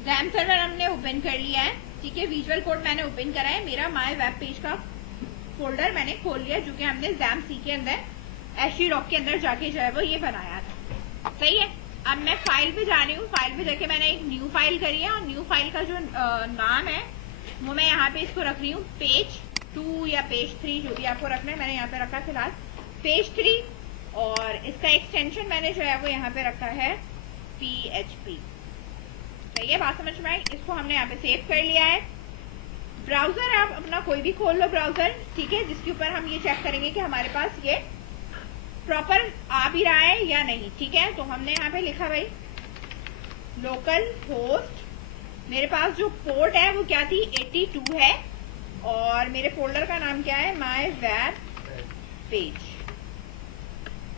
Jam server हमने open कर लिया है, ठीक है। विजुअल कोड मैंने ओपन करा है, मेरा माय वेब पेज का फोल्डर मैंने खोल लिया, जो कि हमने जैम सी के अंदर एशी डॉक के अंदर जाके जो है वो ये बनाया था, सही है। अब मैं फाइल पे जा रही हूँ, फाइल पे जाके मैंने एक न्यू फाइल करी है, और न्यू फाइल का जो नाम है वो मैं यहाँ पे इसको रख रही हूँ पेज 2 या पेज 3, जो भी आपको रखना है। मैंने यहाँ पे रखा फिलहाल पेज 3, और इसका एक्सटेंशन मैंने जो है वो यहाँ पे रखा है PHP, सही है। बात समझ में आई। इसको हमने यहाँ पे सेव कर लिया है। ब्राउजर आप अपना कोई भी खोल लो ब्राउजर, ठीक है, जिसके ऊपर हम ये चेक करेंगे कि हमारे पास ये प्रॉपर आ भी रहा है या नहीं, ठीक है। तो हमने यहाँ पे लिखा भाई लोकल होस्ट, मेरे पास जो पोर्ट है वो क्या थी 82 है, और मेरे फोल्डर का नाम क्या है माय वेब पेज।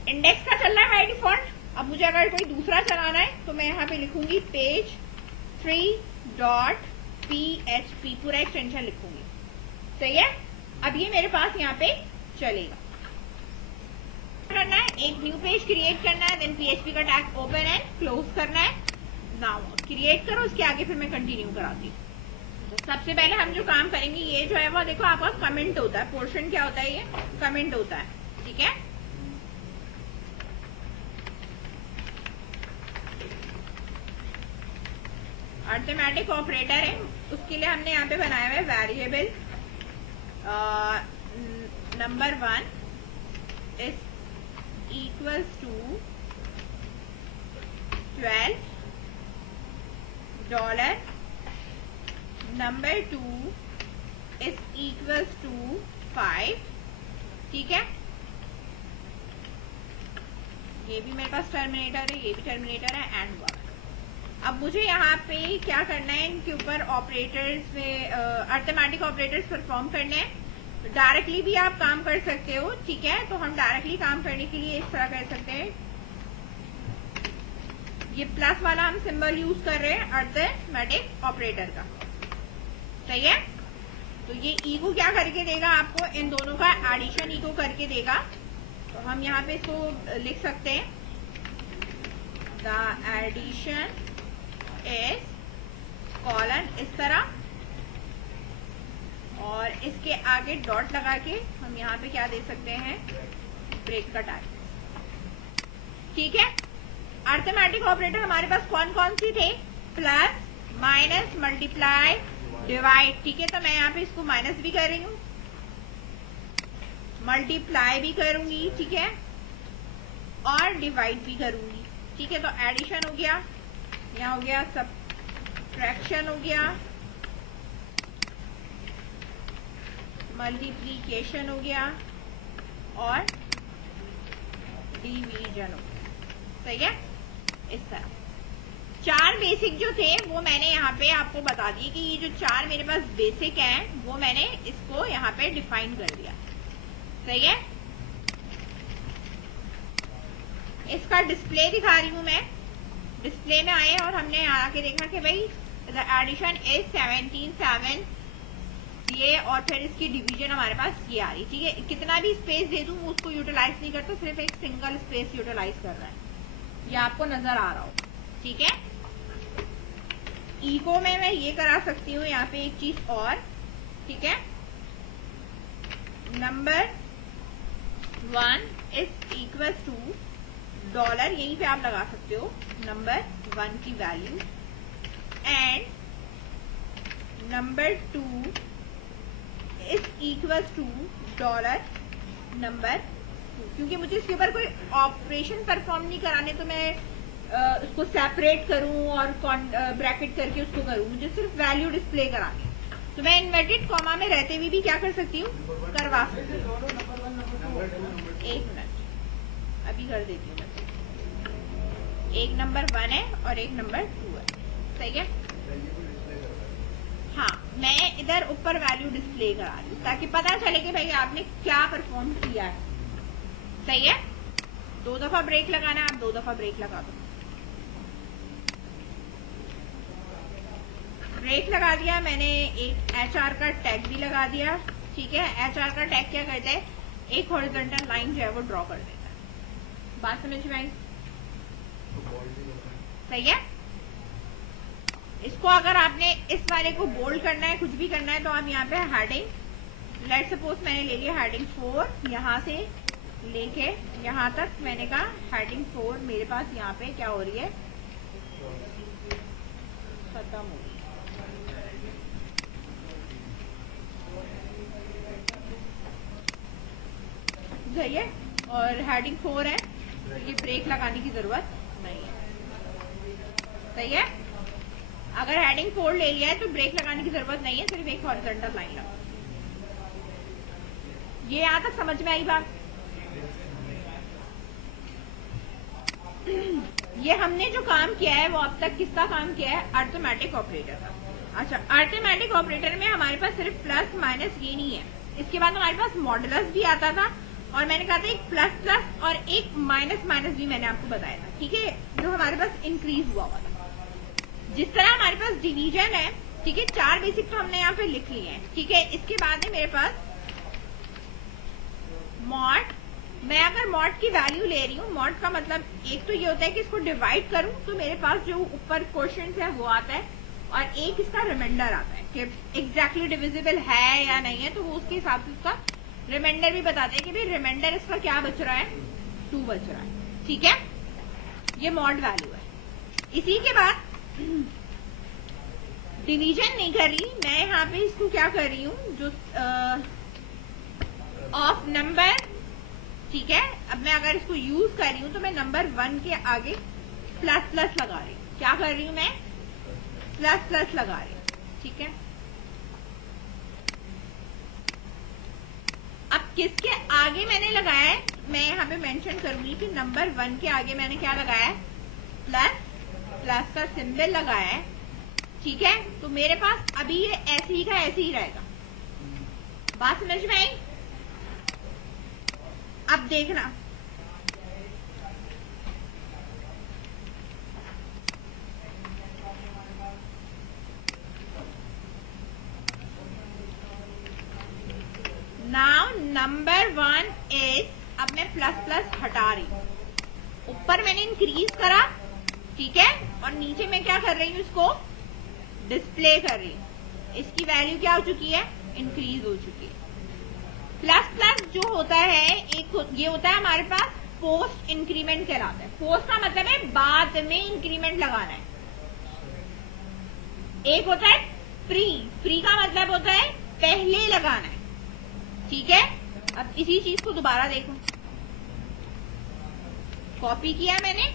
इंडेक्स का चल रहा है बाय डिफॉल्ट। अब मुझे अगर कोई दूसरा चलाना है तो मैं यहाँ पे लिखूंगी पेज 3.php, पूरा एक्सटेंशन लिखूंगी, सही है। अब ये मेरे पास यहाँ पे चलेगा। करना है एक न्यू पेज क्रिएट करना है, देन PHP का टैग ओपन एंड क्लोज करना है। नाउ क्रिएट करो, उसके आगे फिर मैं कंटिन्यू कराती हूँ। तो सबसे पहले हम जो काम करेंगे, ये जो है वो देखो आपका कमेंट होता है, पोर्शन क्या होता है, ये कमेंट होता है, ठीक है। अर्थमेटिक ऑपरेटर है, उसके लिए हमने यहाँ पे बनाया हुआ है variable number 1 is equals to $12, number 2 is equals to 5, ठीक है। ये भी मेरे पास टर्मिनेटर है, ये भी टर्मिनेटर है, एंड 1। अब मुझे यहाँ पे क्या करना है, इनके ऊपर ऑपरेटर्स में अर्थमेटिक ऑपरेटर्स परफॉर्म करने हैं। डायरेक्टली भी आप काम कर सकते हो, ठीक है। तो हम डायरेक्टली काम करने के लिए इस तरह कर सकते हैं, ये प्लस वाला हम सिंबल यूज कर रहे हैं अर्थमेटिक ऑपरेटर का, सही है। तो ये ई को क्या करके देगा आपको, इन दोनों का एडिशन ई को करके देगा। तो हम यहाँ पे इसको लिख सकते हैं द एडिशन इज कॉलन, इस तरह, और इसके आगे डॉट लगा के हम यहाँ पे क्या दे सकते हैं ब्रेक का टैग, ठीक है। अर्थमेटिक ऑपरेटर हमारे पास कौन कौन सी थे, प्लस, माइनस, मल्टीप्लाई, डिवाइड, ठीक है। तो मैं यहाँ पे इसको माइनस भी कर रही हूँ, मल्टीप्लाई भी करूंगी, ठीक है, और डिवाइड भी करूंगी, ठीक है। तो एडिशन हो गया, यहाँ हो गया सब्ट्रैक्शन हो गया, मल्टीप्लीकेशन हो गया, और डिवीजन हो गया, सही है। इस तरह 4 बेसिक जो थे वो मैंने यहाँ पे आपको बता दिए कि ये जो 4 मेरे पास बेसिक हैं वो मैंने इसको यहाँ पे डिफाइन कर दिया, सही है। इसका डिस्प्ले दिखा रही हूं मैं। डिस्प्ले में आए और हमने आके देखा कि भाई द एडिशन इज 17 ये, और फिर इसकी डिवीजन हमारे पास ये आ रही, ठीक है। कितना भी स्पेस दे दूं उसको यूटिलाइज नहीं करता, सिर्फ एक सिंगल स्पेस यूटिलाइज कर रहा है, ये आपको नजर आ रहा हो, ठीक है। ई को मैं ये करा सकती हूँ यहाँ पे एक चीज और, ठीक है। नंबर 1 इज इक्वल टू $, यहीं पे आप लगा सकते हो नंबर 1 की value, and number 2 is equal to $, क्योंकि मुझे इसके ऊपर कोई ऑपरेशन परफॉर्म नहीं कराने, तो मैं उसको सेपरेट करूं और ब्रैकेट करके उसको करूं, मुझे सिर्फ वैल्यू डिस्प्ले करानी। तो मैं इन्वर्टेड कॉमा में रहते हुए भी क्या कर सकती हूँ, करवा सकती हूँ। एक मिनट अभी कर देती हूँ। एक नंबर 1 है और एक नंबर 2 है, सही है। हाँ, मैं इधर ऊपर वैल्यू डिस्प्ले करा रही हूँ ताकि पता चले कि भाई आपने क्या परफॉर्म किया है, सही है। 2 दफा ब्रेक लगाना है, आप 2 दफा ब्रेक लगा दो। ब्रेक लगा दिया मैंने, एक HR का टैग भी लगा दिया, ठीक है। HR का टैग क्या करता है, एक हॉरिजॉन्टल लाइन जो है वो ड्रॉ कर देता है। बात समझ में आई, सही है। इसको अगर आपने इस वाले को बोल्ड करना है, कुछ भी करना है, तो आप यहाँ पे हेडिंग, लेट सपोज मैंने ले लिया हेडिंग 4, यहाँ से लेके यहाँ तक मैंने कहा हेडिंग 4 मेरे पास यहाँ पे क्या हो रही है, खत्म हो रही है, सही है। और हेडिंग 4 है, ये ब्रेक लगाने की जरूरत नहीं है, सही है। अगर हेडिंग 4 ले लिया है तो ब्रेक लगाने की जरूरत नहीं है, सिर्फ एक हॉरिजॉन्टल लाइन लगा। ये यहां तक समझ में आई बात? ये हमने जो काम किया है वो अब तक किसका काम किया है, अर्थमेटिक ऑपरेटर का। अच्छा, अर्थमेटिक ऑपरेटर में हमारे पास सिर्फ प्लस माइनस ये नहीं है, इसके बाद हमारे पास मॉडुलस भी आता था, और मैंने कहा था एक प्लस प्लस और एक माइनस माइनस भी मैंने आपको बताया था, ठीक है, जो हमारे पास इंक्रीज हुआ था। जिस तरह हमारे पास डिवीजन है, ठीक है, 4 बेसिक तो हमने यहाँ पे लिख लिए हैं, ठीक है। इसके बाद है मेरे पास मॉड। मैं अगर मॉड की वैल्यू ले रही हूँ, मॉड का मतलब एक तो ये होता है कि इसको डिवाइड करूं तो मेरे पास जो ऊपर क्वोशिएंट है वो आता है, और एक इसका रिमाइंडर आता है कि एग्जैक्टली डिविजिबल है या नहीं है, तो वो उसके हिसाब से उसका रिमाइंडर भी बताते हैं कि भाई रिमाइंडर इसका क्या बच रहा है, 2 बच रहा है, ठीक है। ये मॉड वैल्यू है। इसी के बाद डिवीजन नहीं कर रही मैं यहाँ पे, इसको क्या कर रही हूँ, जो ऑफ नंबर, ठीक है। अब मैं अगर इसको यूज कर रही हूँ तो मैं नंबर 1 के आगे प्लस प्लस लगा रही हूँ। क्या कर रही हूँ मैं, प्लस प्लस लगा रही हूँ, ठीक है। अब किसके आगे मैंने लगाया है, मैं यहाँ पे मेंशन करूंगी कि नंबर 1 के आगे मैंने क्या लगाया है, प्लस, प्लस का सिंबल लगाया है, ठीक है। तो मेरे पास अभी ये ऐसे ही का ऐसे ही रहेगा। बात समझ में आई? अब देखना, नाउ नंबर 1 इज, अब मैं प्लस प्लस हटा रही हूं, ऊपर मैंने इंक्रीज करा, ठीक है, और नीचे मैं क्या कर रही हूँ, इसको डिस्प्ले कर रही हूँ। इसकी वैल्यू क्या हो चुकी है, इंक्रीज हो चुकी है। प्लस प्लस जो होता है, एक ये होता है हमारे पास पोस्ट इंक्रीमेंट कहलाता है। पोस्ट का मतलब है बाद में इंक्रीमेंट लगाना है। एक होता है प्री, प्री का मतलब होता है पहले लगाना है, ठीक है। अब इसी चीज को दोबारा देखो, कॉपी किया मैंने,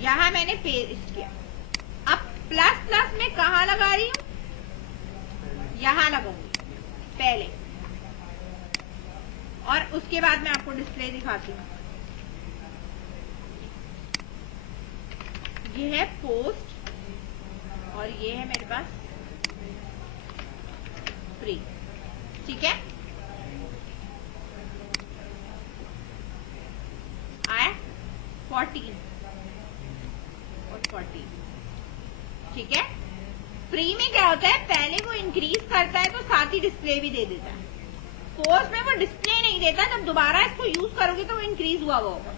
यहां मैंने पेस्ट किया। अब प्लस प्लस में कहां लगा रही हूं, यहां लगाऊंगी पहले, और उसके बाद मैं आपको डिस्प्ले दिखाती हूँ। ये है पोस्ट और ये है मेरे पास प्री, ठीक है। आया 14 और 14, ठीक है। प्री में क्या होता है, पहले वो इंक्रीज करता है तो साथ ही डिस्प्ले भी दे देता है। पोस्ट में वो डिस्प्ले नहीं देता, जब दोबारा इसको यूज करोगे तो वो इंक्रीज हुआ होगा।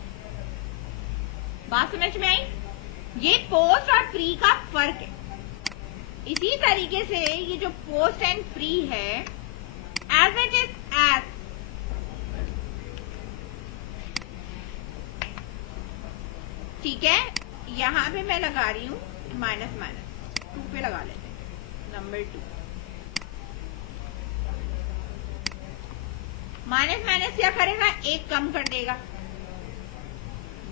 बात समझ में आई? ये पोस्ट और प्री का फर्क है। इसी तरीके से ये जो पोस्ट एंड प्री है, एज इट इज एज, ठीक है। यहां पे मैं लगा रही हूं माइनस माइनस, 2 पे लगा लेते हैं, नंबर 2। माइनस माइनस क्या करेगा, एक कम कर देगा।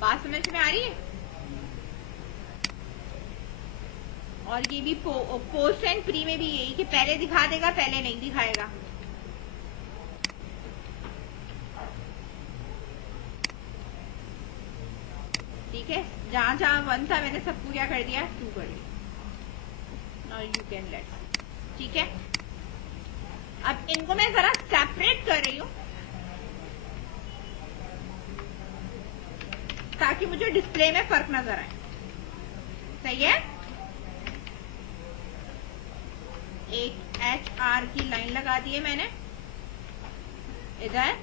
बात समझ में आ रही है? और ये भी पोस्ट एंड प्री में भी यही कि पहले दिखा देगा, पहले नहीं दिखाएगा। ठीक है, जहां जहां 1 था मैंने सबको क्या कर दिया, 2 कर दिया। नाउ यू कैन लेट, ठीक है। अब इनको मैं जरा सेपरेट कर रही हूं ताकि मुझे डिस्प्ले में फर्क नजर आए, सही है। एक HR की लाइन लगा दी है मैंने इधर,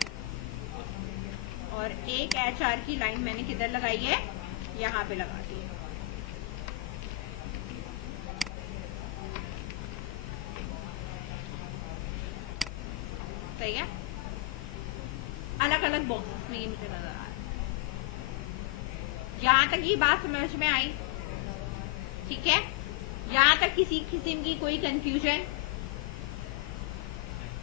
और एक HR की लाइन मैंने किधर लगाई है, यहां पे लगा दी है। सही है, अलग अलग बॉक्सेस में ये मुझे नजर आ रहा है। यहां तक ये बात समझ में आई? ठीक है, यहां तक किसी किस्म की कोई कंफ्यूजन?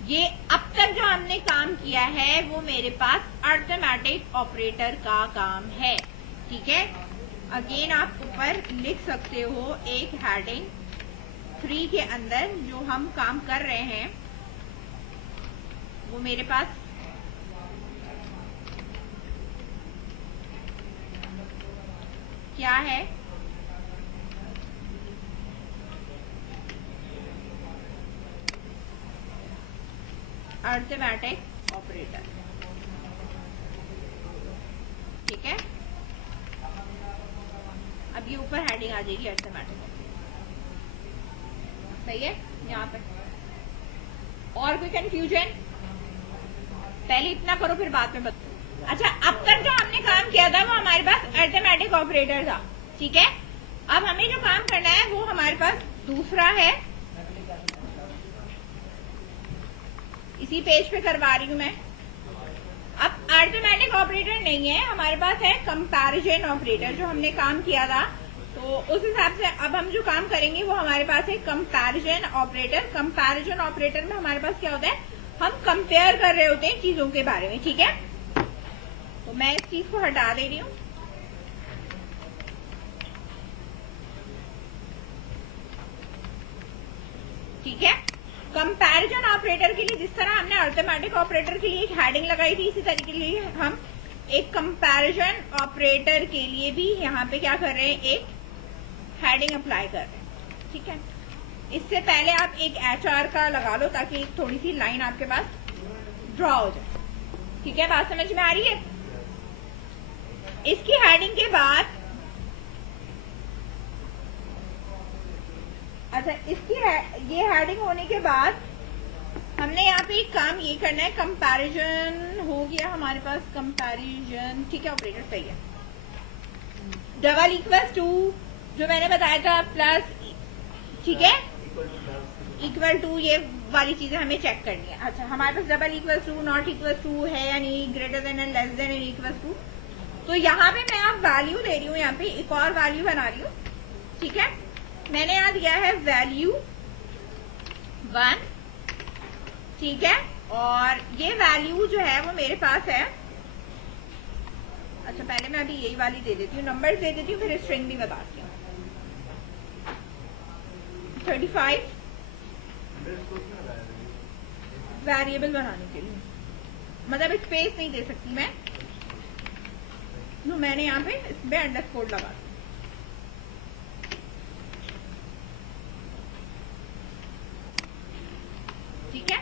ये अब तक जो हमने काम किया है वो मेरे पास अर्थमेटिक ऑपरेटर का काम है। ठीक है, अगेन आप ऊपर लिख सकते हो एक हेडिंग 3 के अंदर जो हम काम कर रहे हैं वो मेरे पास क्या है? Arithmetic operator. ठीक है, अब ये ऊपर हेडिंग आ जाएगी अर्थमेटिक ऑपरेटर। सही है, यहाँ पे और कोई कंफ्यूजन? पहले इतना करो फिर बाद में बताओ। अच्छा, अब तक जो हमने काम किया था वो हमारे पास अर्थमेटिक ऑपरेटर था। ठीक है, अब हमें जो काम करना है वो हमारे पास दूसरा है, इसी पेज पे करवा रही हूं मैं। अब अर्थमेटिक ऑपरेटर नहीं है, हमारे पास है कंपैरिजन ऑपरेटर। जो हमने काम किया था तो उस हिसाब से अब हम जो काम करेंगे वो हमारे पास है कंपैरिजन ऑपरेटर। कंपैरिजन ऑपरेटर में हमारे पास क्या होता है, हम कंपेयर कर रहे होते हैं चीजों के बारे में। ठीक है, तो मैं इस चीज को हटा दे रही हूं। ठीक है, कंपैरिजन ऑपरेटर के लिए जिस तरह हमने अर्थमेटिक ऑपरेटर के लिए एक हेडिंग लगाई थी, इसी तरीके के लिए हम एक कंपैरिजन ऑपरेटर के लिए भी यहाँ पे क्या कर रहे हैं, एक हेडिंग अप्लाई कर रहे हैं। ठीक है, इससे पहले आप एक HR का लगा लो ताकि एक थोड़ी सी लाइन आपके पास ड्रॉ हो जाए। ठीक है, बात समझ में आ रही है? इसकी हेडिंग के बाद अच्छा, इसकी ये हेडिंग होने के बाद हमने यहाँ पे एक काम ये करना है, कंपैरिजन हो गया हमारे पास, कंपैरिजन। ठीक है, ऑपरेटर सही है। डबल इक्वल्स टू जो मैंने बताया था प्लस, ठीक है, इक्वल टू, ये वाली चीजें हमें चेक करनी है। अच्छा, हमारे पास double equals to, not equals to है या नहीं, greater than and less than and equals to. तो यहाँ पे मैं आप वैल्यू दे रही हूँ, यहाँ पे एक और वैल्यू बना रही हूँ। ठीक है, मैंने यहाँ दिया है वैल्यू 1। ठीक है, और ये वैल्यू जो है वो मेरे पास है, अच्छा पहले मैं अभी यही वाली दे देती हूँ, नंबर दे देती हूँ, फिर स्ट्रिंग भी बताती हूँ। 35 वेरिएबल बनाने के लिए, मतलब स्पेस नहीं दे सकती मैं, तो मैंने यहाँ पे इसमें अंडरस्कोर लगा दिया। ठीक है,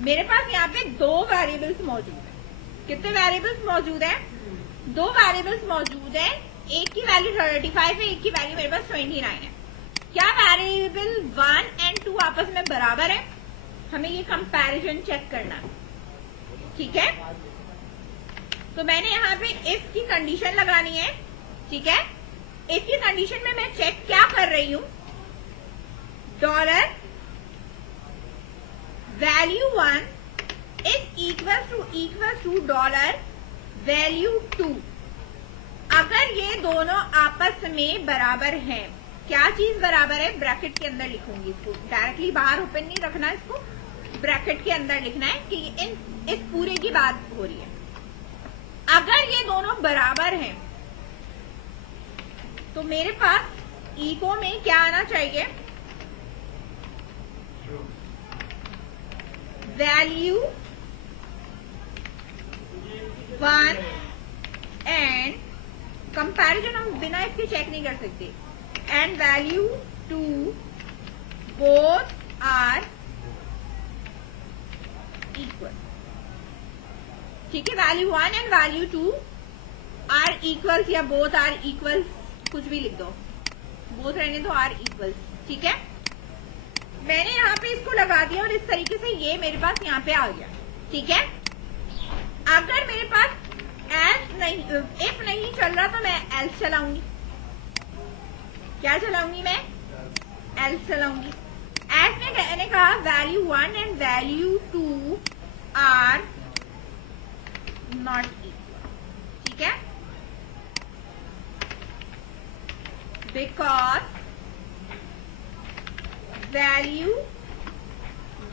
मेरे पास यहाँ पे 2 वेरिएबल्स मौजूद है। कितने वेरिएबल्स मौजूद है? 2 वेरिएबल्स मौजूद है। एक की वैल्यू 35 है, एक की वैल्यू मेरे पास 29 है। क्या वेरिएबल 1 और 2 आपस में बराबर है? हमें ये कंपैरिजन चेक करना है। ठीक है, तो मैंने यहाँ पे इफ की कंडीशन लगानी है। ठीक है, इफ की कंडीशन में मैं चेक क्या कर रही हूं, $value 1 is equal to $value 2। अगर ये दोनों आपस में बराबर हैं, क्या चीज बराबर है, ब्रैकेट के अंदर लिखूंगी इसको, डायरेक्टली बाहर ओपन नहीं रखना, इसको ब्रैकेट के अंदर लिखना है कि इस पूरे की बात हो रही है। अगर ये दोनों बराबर हैं तो मेरे पास इको में क्या आना चाहिए, वैल्यू 1 एंड कंपैरिजन हम बिना इसके चेक नहीं कर सकते, and value 2 both are equal. ठीक है, value 1 and value 2 are equals या बोथ आर इक्वल्स, कुछ भी लिख दो, बोथ रहने दो, आर इक्वल्स। ठीक है, मैंने यहाँ पे इसको लगा दिया और इस तरीके से ये मेरे पास यहाँ पे आ गया। ठीक है, अगर मेरे पास एल्स नहीं, इफ नहीं चल रहा तो मैं एल्स चलाऊंगी। क्या चलाऊंगी मैं? एल्स चलाऊंगी। एल्स में मैंने कहा value 1 and value 2 are not equal, ठीक है, because value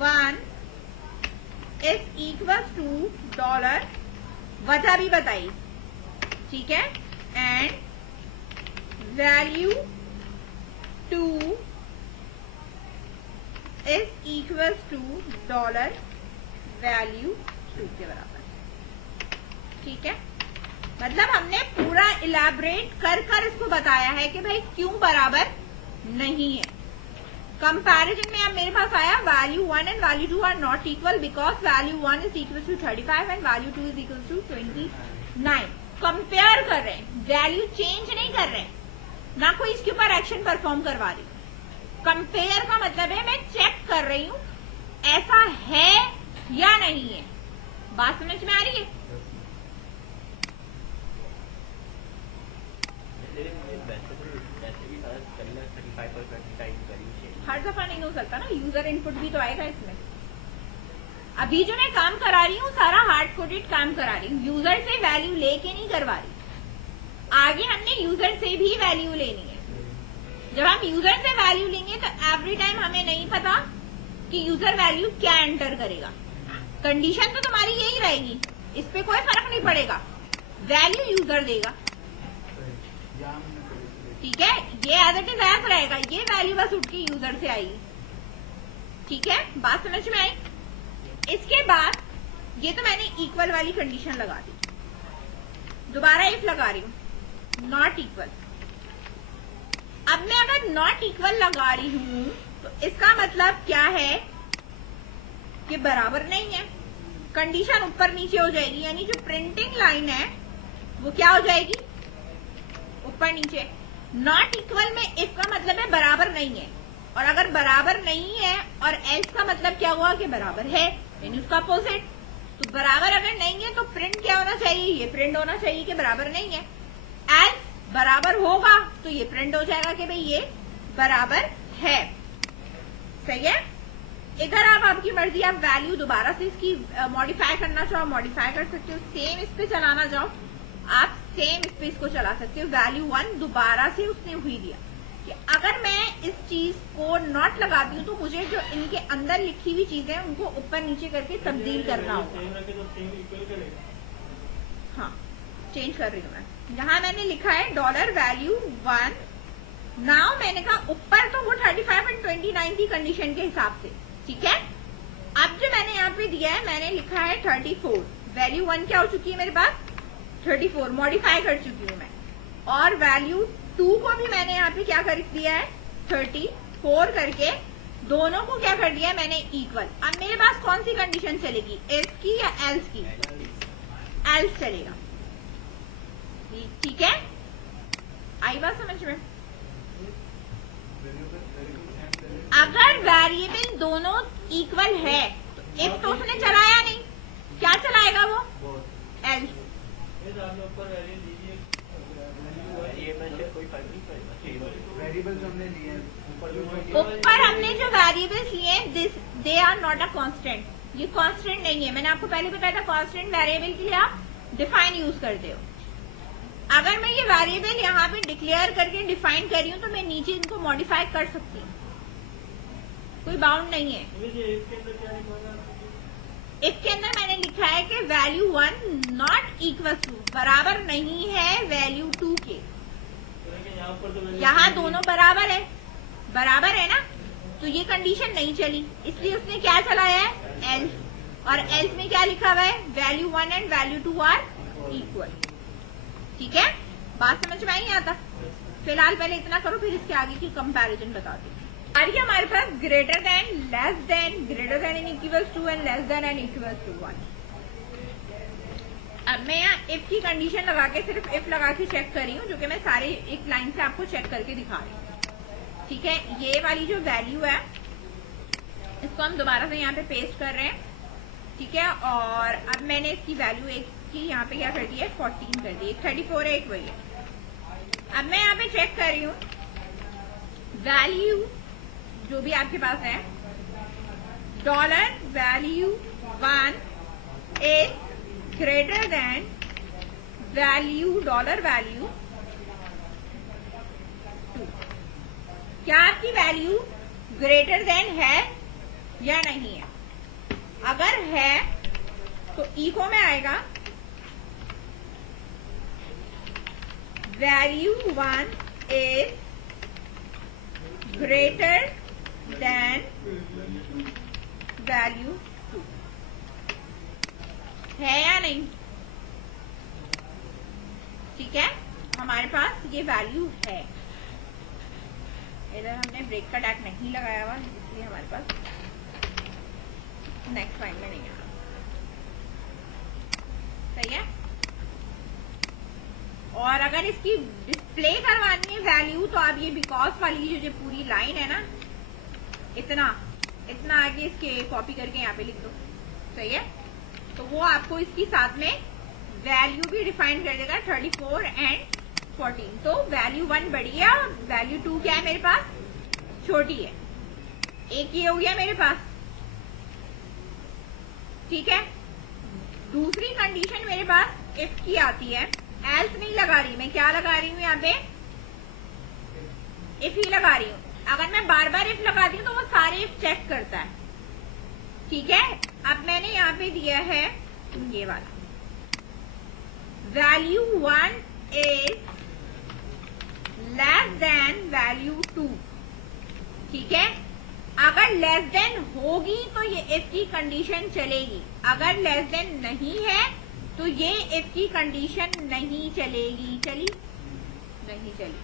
1 is equal to dollar, वजह भी बताई, ठीक है, and value 2 is equal to dollar value 2 के बराबर, ठीक है। मतलब हमने पूरा इलैबोरेट कर इसको बताया है कि भाई क्यों बराबर नहीं है। कंपैरिजन में अब मेरे पास आया value 1 and value 2 are not equal because value 1 is equal to 35 and value 2 is equal to 29। Compare कर रहे हैं, वैल्यू चेंज नहीं कर रहे हैं, ना कोई इसके ऊपर एक्शन परफॉर्म करवा रही। कंपेयर का मतलब है मैं चेक कर रही हूं ऐसा है या नहीं है। बात समझ में आ रही है? हर दफा नहीं हो सकता ना, यूजर इनपुट भी तो आएगा इसमें। अभी जो मैं काम करा रही हूँ सारा हार्ड कोडेड काम करा रही हूँ, यूजर से वैल्यू लेके नहीं करवा रही। आगे हमने यूजर से भी वैल्यू लेनी है। जब हम यूजर से वैल्यू लेंगे तो एवरी टाइम हमें नहीं पता कि यूजर वैल्यू क्या एंटर करेगा। कंडीशन तो तुम्हारी यही रहेगी, इस पे कोई फर्क नहीं पड़ेगा, वैल्यू यूजर देगा, ठीक है। ये एज इट इज ऐसा रहेगा, ये वैल्यू बस उठ के यूजर से आएगी, ठीक है। बात समझ में आई? इसके बाद ये तो मैंने इक्वल वाली कंडीशन लगा दी, दोबारा इफ लगा रही हूं नॉट इक्वल। अब मैं अगर नॉट इक्वल लगा रही हूं तो इसका मतलब क्या है कि बराबर नहीं है। कंडीशन ऊपर नीचे हो जाएगी, यानी जो प्रिंटिंग लाइन है वो क्या हो जाएगी, ऊपर नीचे। नॉट इक्वल में इफ का मतलब है बराबर नहीं है, और अगर बराबर नहीं है और एल्स का मतलब क्या हुआ कि बराबर है, यानी उसका अपोजिट। तो बराबर अगर नहीं है तो प्रिंट क्या होना चाहिए, ये प्रिंट होना चाहिए कि बराबर नहीं है। एल्स बराबर होगा तो ये प्रिंट हो जाएगा कि भाई ये बराबर है, सही है। इधर आप आपकी मर्जी, आप वैल्यू दोबारा से इसकी मॉडिफाई करना चाहो मॉडिफाई कर सकते हो, सेम इस पे चलाना चाहो आप सेम इस पे इसको चला सकते हो। वैल्यू 1 दोबारा से उसने हुई दिया कि अगर मैं इस चीज को नॉट लगाती हूँ तो मुझे जो इनके अंदर लिखी हुई चीजें हैं उनको ऊपर नीचे करके तब्दील करना होगा। हाँ, चेंज कर रही हूँ मैं। यहाँ मैंने लिखा है डॉलर वैल्यू 1, नाउ मैंने कहा ऊपर तो वो 35 एंड 29 की कंडीशन के हिसाब से, ठीक है। अब जो मैंने यहाँ पे दिया है, मैंने लिखा है 34। वैल्यू 1 क्या हो चुकी है मेरे पास, 34 मॉडिफाई कर चुकी हूँ मैं, और वैल्यू 2 को भी मैंने यहाँ पे क्या कर दिया है 34 करके, दोनों को क्या कर दिया है मैंने इक्वल। अब मेरे पास कौन सी कंडीशन चलेगी, एल्स की या एल्स की, एल्स चलेगा, ठीक है। आई बात समझ में? अगर वेरिएबल दोनों इक्वल है तो इफ तो उसने चलाया नहीं, क्या चलाएगा वो, एल्स। ऊपर हमने जो वेरिएबल्स लिए they are not a constant, ये कांस्टेंट नहीं है। मैंने आपको पहले बताया था कांस्टेंट वेरिएबल के लिए आप डिफाइन यूज करते हो। अगर मैं ये वेरिएबल यहाँ पे डिक्लेयर करके डिफाइन कर रही हूँ तो मैं नीचे इनको मॉडिफाई कर सकती हूँ, कोई बाउंड नहीं है। इफ के अंदर मैंने लिखा है कि वैल्यू 1 नॉट इक्वल टू, बराबर नहीं है वैल्यू 2 के। यहाँ दोनों बराबर है ना, तो ये कंडीशन नहीं चली, इसलिए उसने क्या चलाया है एल्स, और एल्स में क्या लिखा हुआ है value 1 and value 2 are equal, ठीक है। बात समझ में आई आता? फिलहाल पहले इतना करो, फिर इसके आगे की कंपैरिजन बता दो। आ रही है हमारे पास greater than, less than, greater than and equals to, and less than and equals to 1। अब मैं यहाँ इफ की कंडीशन लगा के, सिर्फ इफ लगा के चेक कर रही हूँ, जो कि मैं सारे एक लाइन से आपको चेक करके दिखा रही हूँ, ठीक है। ये वाली जो वैल्यू है इसको हम दोबारा से यहाँ पे पेस्ट कर रहे हैं, ठीक है। और अब मैंने इसकी वैल्यू एक की यहाँ पे क्या कर दी है 14 कर दी, 34 है, एक वही है। अब मैं यहाँ पे चेक कर रही हूँ वैल्यू जो भी आपके पास है $value1 is greater than $value2। क्या आपकी वैल्यू ग्रेटर देन है या नहीं है? अगर है तो इको में आएगा value1 is greater than value2। है या नहीं? ठीक है, हमारे पास ये वैल्यू है। इधर हमने ब्रेक का टैग नहीं लगाया हुआ, इसलिए हमारे पास नेक्स्ट लाइन में नहीं आ रहा। सही है। और अगर इसकी डिस्प्ले करवानी है वैल्यू, तो आप ये बिकॉज वाली जो पूरी लाइन है ना, इतना आगे इसके कॉपी करके यहाँ पे लिख दो। सही है। तो वो आपको इसकी साथ में वैल्यू भी डिफाइन कर देगा 34 एंड 14। तो value1 बड़ी है और value2 क्या है मेरे पास? छोटी है। एक ये हो गया मेरे पास। ठीक है। दूसरी कंडीशन मेरे पास इफ की आती है। एल्स नहीं लगा रही, मैं क्या लगा रही हूँ यहाँ पे? इफ ही लगा रही हूँ। अगर मैं बार बार इफ लगाती हूँ तो वो सारे इफ चेक करता है। ठीक है। अब मैंने यहाँ पे दिया है ये वाला value1 is less than value2। ठीक है। अगर लेस देन होगी तो ये इफ की कंडीशन चलेगी, अगर लेस देन नहीं है तो ये इफ की कंडीशन नहीं चलेगी। चली? नहीं चली।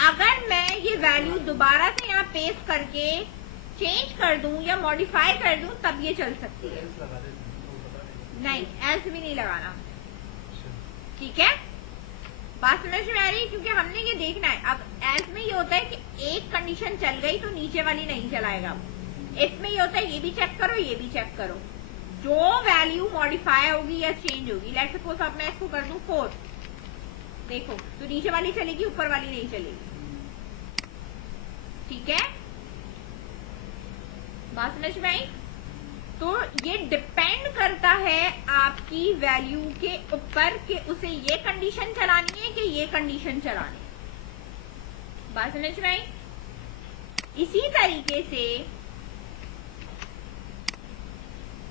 अगर मैं ये वैल्यू दोबारा से यहाँ पेस्ट करके चेंज कर दूं या मॉडिफाई कर दूं तब ये चल सकती है। नहीं, एल्स भी नहीं लगाना। ठीक है। बात समझ में आ रही है? क्योंकि हमने ये देखना है। अब एल्स में ये होता है कि एक कंडीशन चल गई तो नीचे वाली नहीं चलाएगा। इसमें ये होता है ये भी चेक करो, ये भी चेक करो। जो वैल्यू मॉडिफाई होगी या चेंज होगी, लेट्स सपोज अब मैं इसको कर दूं 4, देखो तो नीचे वाली चलेगी, ऊपर वाली नहीं चलेगी। ठीक है। बात समझ में आई? तो ये डिपेंड करता है आपकी वैल्यू के ऊपर कि उसे ये कंडीशन चलानी है कि ये कंडीशन चलानी है। बात समझ में आई? इसी तरीके से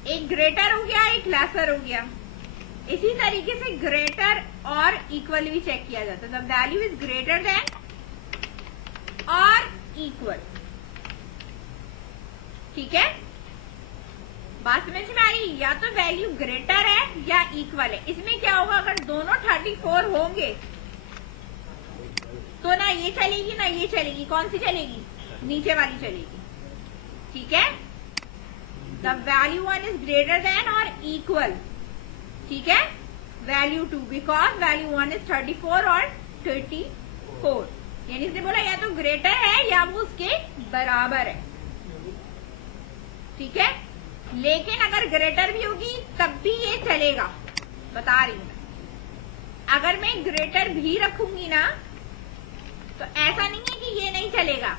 एक ग्रेटर हो गया, एक लेसर हो गया। इसी तरीके से ग्रेटर और इक्वल भी चेक किया जाता है। The value is greater than और इक्वल। ठीक है। बात समझ में आ रही? या तो वैल्यू ग्रेटर है या इक्वल है। इसमें क्या होगा? अगर दोनों 34 होंगे तो ना ये चलेगी ना ये चलेगी। कौन सी चलेगी? नीचे वाली चलेगी। ठीक है। The value1 is greater than और इक्वल। ठीक है। value2 बिकॉज value1 इज 34 और 34। यानी इसने बोला या तो ग्रेटर है या वो उसके बराबर है। ठीक है। लेकिन अगर ग्रेटर भी होगी तब भी ये चलेगा, बता रही हूं। अगर मैं ग्रेटर भी रखूंगी ना तो ऐसा नहीं है कि ये नहीं चलेगा,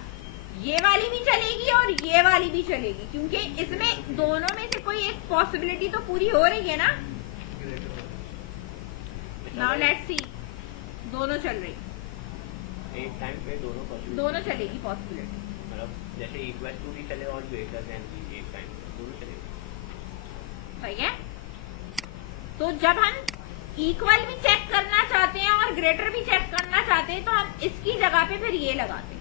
ये वाली भी चलेगी और ये वाली भी चलेगी, क्योंकि इसमें दोनों में से कोई एक पॉसिबिलिटी तो पूरी हो रही है ना। नाउ लेट्स सी, दोनों चल रही, एक टाइम पे दोनों चलेगी पॉसिबिलिटी। मतलब जैसे इक्वल टू भी चले और ग्रेटर देन भी एक टाइम दोनों चलेगा। सही है। तो जब हम इक्वल भी चेक करना चाहते हैं और ग्रेटर भी चेक करना चाहते हैं तो हम इसकी जगह पे फिर ये लगाते हैं।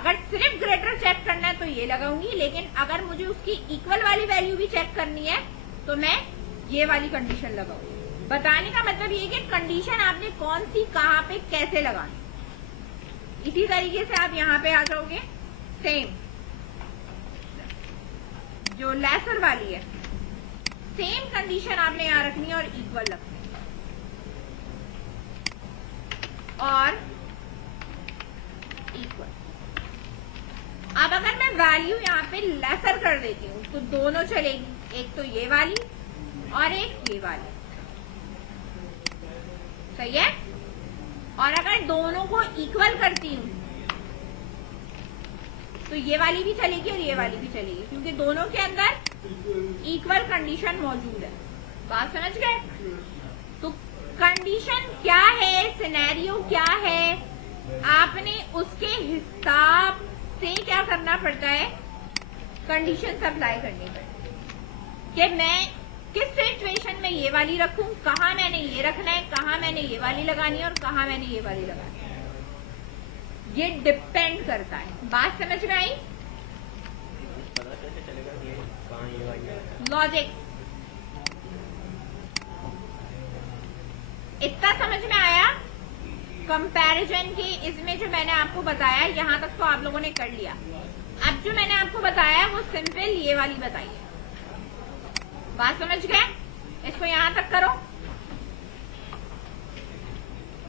अगर सिर्फ ग्रेटर चेक करना है तो ये लगाऊंगी, लेकिन अगर मुझे उसकी इक्वल वाली वैल्यू भी चेक करनी है तो मैं ये वाली कंडीशन लगाऊंगी। बताने का मतलब ये कि कंडीशन आपने कौन सी कहां पे कैसे लगानी। इसी तरीके से आप यहाँ पे आ जाओगे, सेम जो लेसर वाली है सेम कंडीशन आपने यहाँ रखनी है और इक्वल रखनी है। और इक्वल। अब अगर मैं वैल्यू यहाँ पे लेसर कर देती हूँ तो दोनों चलेगी, एक तो ये वाली और एक ये वाली। सही है। और अगर दोनों को इक्वल करती हूँ तो ये वाली भी चलेगी और ये वाली भी चलेगी, क्योंकि दोनों के अंदर इक्वल कंडीशन मौजूद है। बात समझ गए? तो कंडीशन क्या है, सिनेरियो क्या है, आपने उसके हिसाब से क्या करना पड़ता है, कंडीशन अप्लाई करनी पड़ती है कि मैं किस सिचुएशन में ये वाली रखूं, कहां मैंने ये रखना है, कहां मैंने ये वाली लगानी है और कहां मैंने ये वाली लगानी है। ये डिपेंड करता है। बात समझ में आई? पता कैसे चलेगा कि कहाँ ये वाली लॉजिक इतना समझ में आया? कंपैरिजन की इसमें जो मैंने आपको बताया यहां तक तो आप लोगों ने कर लिया। अब जो मैंने आपको बताया वो सिंपल ये वाली बताई है। बात समझ गए? इसको यहां तक करो।